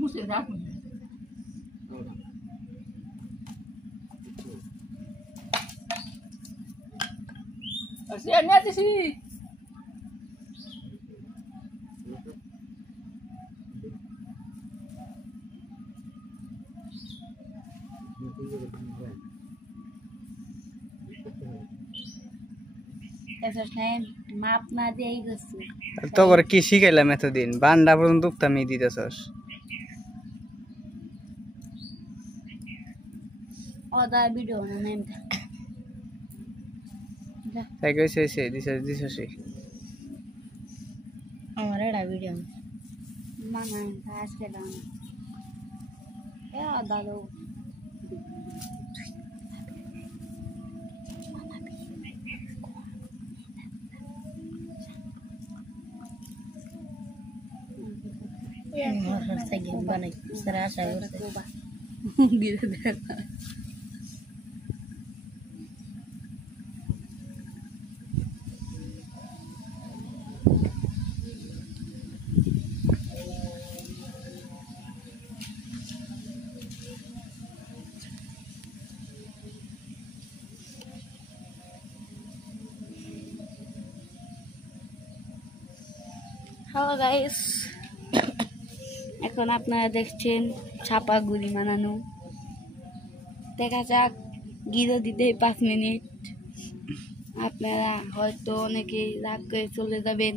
মুছে রাখ Así es, sí. মাপ না দিয়েই গেছে তো করে কি শিখাইলাম এতদিন বান্ডা পর্যন্ত উক্তামি দিতেছস ওদা ভিডিও না নেম তাই কইছে সে দিছস আমার এটা ভিডিও না না আজকে দাও এ ওদা দাও Banay, sarasa ba? Hello guys. এখন আপনারা দেখছেন ছাপা গুলি বানানো দেখা যাক গিরো দিতে 5 মিনিট আপনারা হয়তো অনেকে রাগ করে চলে যাবেন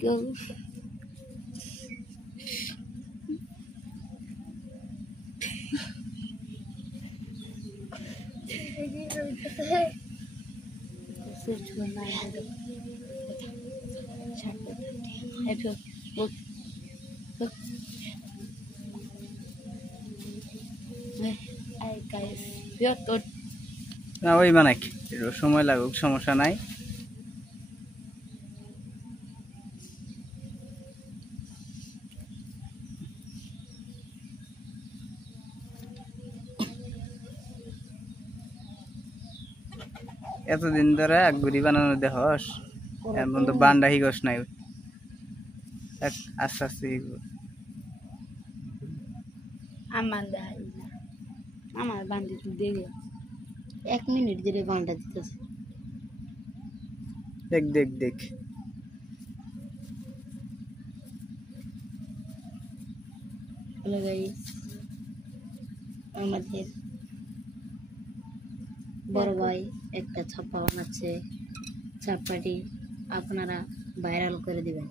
কেউ না ওই মানে কি একটু সময় লাগুক সমস্যা নাই এতদিন ধরে এক গুড়ি বানানো দেখস এমন তো বান্ডা হিগস নাই আস্তে আস্তে আমার বান্ডি দেখে 1 মিনিট ধরে বান্ডা দিতেছে দেখ হ্যালো গাইস আমাদের বড় ভাই একটা ছাপা বানাচ্ছে ছাপাটি আপনারা ভাইরাল করে দিবেন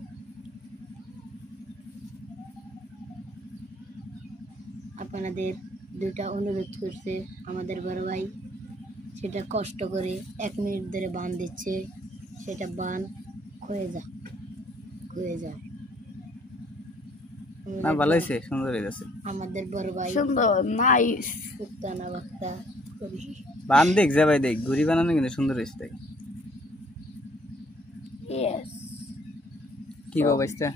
আপনাদের দুইটা অনুরোধ করছে আমাদের বড় ভাই সেটা কষ্ট করে 1 মিনিট ধরে বান দিচ্ছে সেটা বান ক্ষয়ে যায় না ভালো হইছে সুন্দর হইছে আমাদের বড় ভাই সুন্দর নাইস সুতানা বাক্তা বান দেখ যা ভাই দেখ গুড়ি বানানো কিন্তু সুন্দর হইছে তাই ইয়েস কি বাবাইছে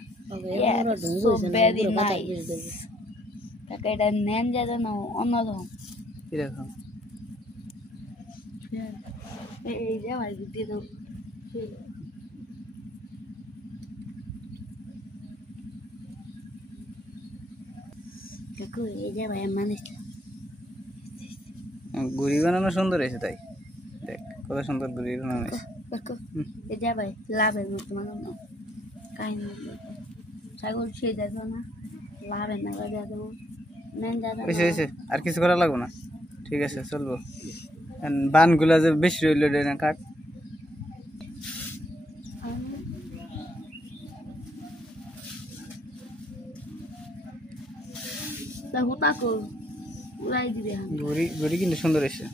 so very nice কাকা এটা নেন যাবে না অন্যরকম এরকম এই যে ভাই দিয়ে দাও কাকু এই যে ভাই মানে গুড়ি বানানো সুন্দর হয়েছে তাই দেখ কত সুন্দর গুড়ি বানানো হয়েছে কাকু এই যে ভাই লাভের মতো বানানো কাহিনী ছাগল সে যাবে না লাভের না বাজা দেবো নেন যাবে হয়েছে আর কিছু করা লাগবে না ঠিক আছে চলবো বানগুলা যে বেশি রইল না কাক গুড়ি কিন্তু সুন্দর হয়েছে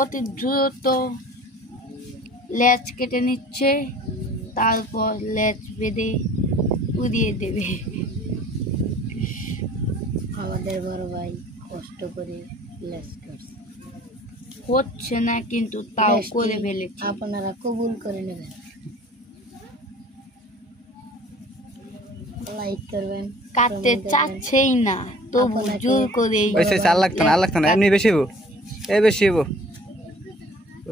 অতি দ্রুত লেজ কেটে নিচ্ছে তারপর লেজ বেঁধে উড়িয়ে দেবে আমাদের বড় ভাই কষ্ট করে লেজ কাটছে হচ্ছে না কিন্তু তাও করে ফেলেছে আপনারা কবুল করে নেবেন লাইক করবেন কাটতে চাচ্ছেই না তবু জোর করে আর লাগতো না এমনি বেশি এই বেশি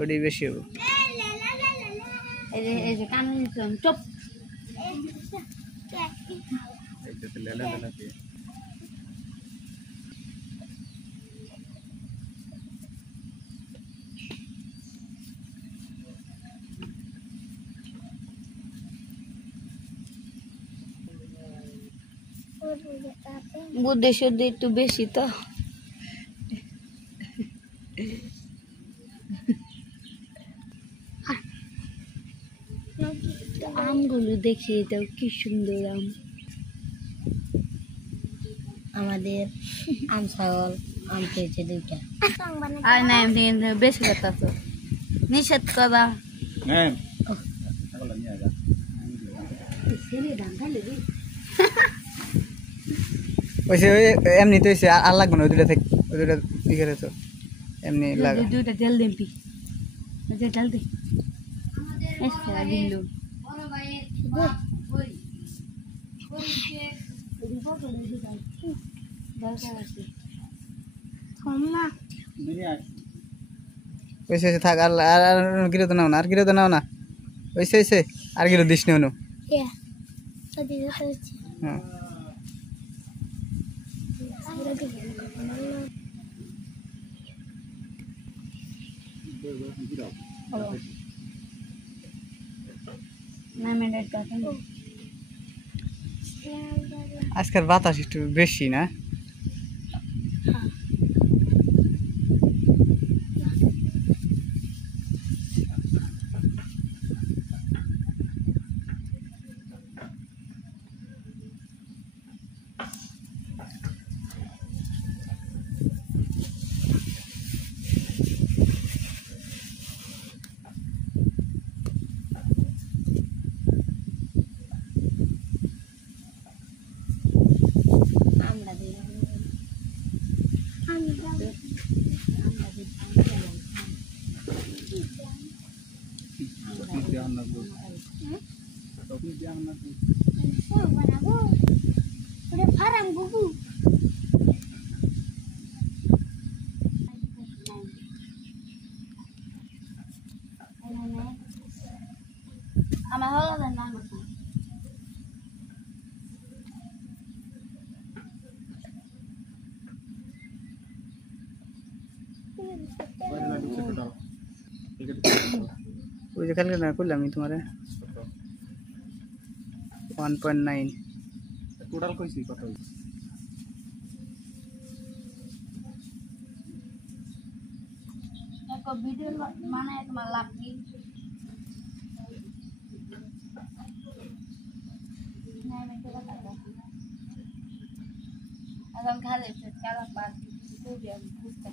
ওটাই বেশি হবো। এই যে কানে নিছেন চুপ বুদ্ধি শুদ্ধি একটু বেশি তো আমগুলো দেখিয়ে দাও কি সুন্দর আম আমাদের আম ছাগল আম খেয়েছে দুইটা আর না এমনি বেশি কথা তো নিষেধ করা এমনি তো আর লাগবে না, ওই দুটা থেকে ওই দুটা ই করে তো এমনি লাগে। দুইটা জল দেবি জল দে এসে দিল ওইসে থাক, আর আর গিরে তো নাও না, আর গিরে তো নাও না, ওইসে আর গিরে দিস নি হনো। হ্যাঁ আজকের বাতাস একটু বেশি না? আমার হলো না ওই যে কালকে না করলাম আমি তোমার 1.9 টোটাল কইছি কত হইছে এক ভিডিও মানে তোমার লাভ কি না আমি তো কথা এখন খালি কালা পাস পুরো বুঝতে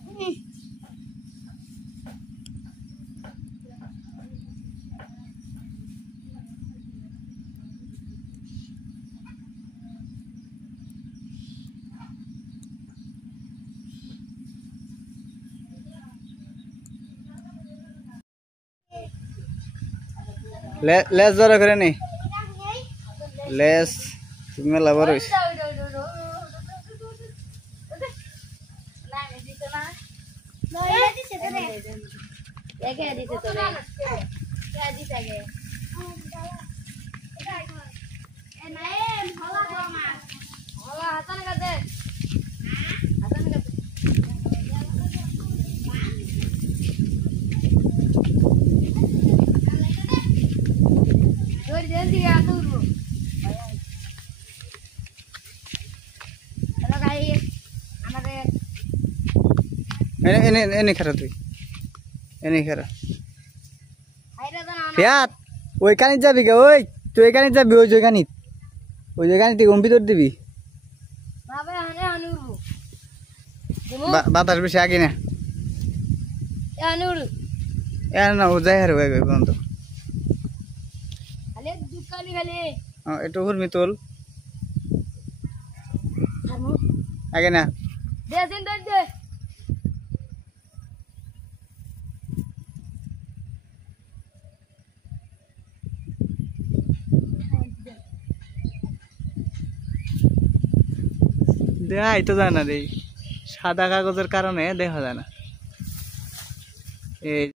লেস জড়ো করে নি, লেস মেলা বড় হইছে। এনে এনে খেরা, তুই এনে খেরা ফিয়াত ওই কানিত যাবি গে, ওই তুই ওই কানিত যাবি, ওই কানিত ওই কানিত গম ভিতর দিবি, বাতাস বেশি আগে না না, ও যাই হারে পর্যন্ত একটু হুরমি তোল আগে না। দেখাই তো যায় না রে, সাদা কাগজের কারণে দেখা যায় না। এই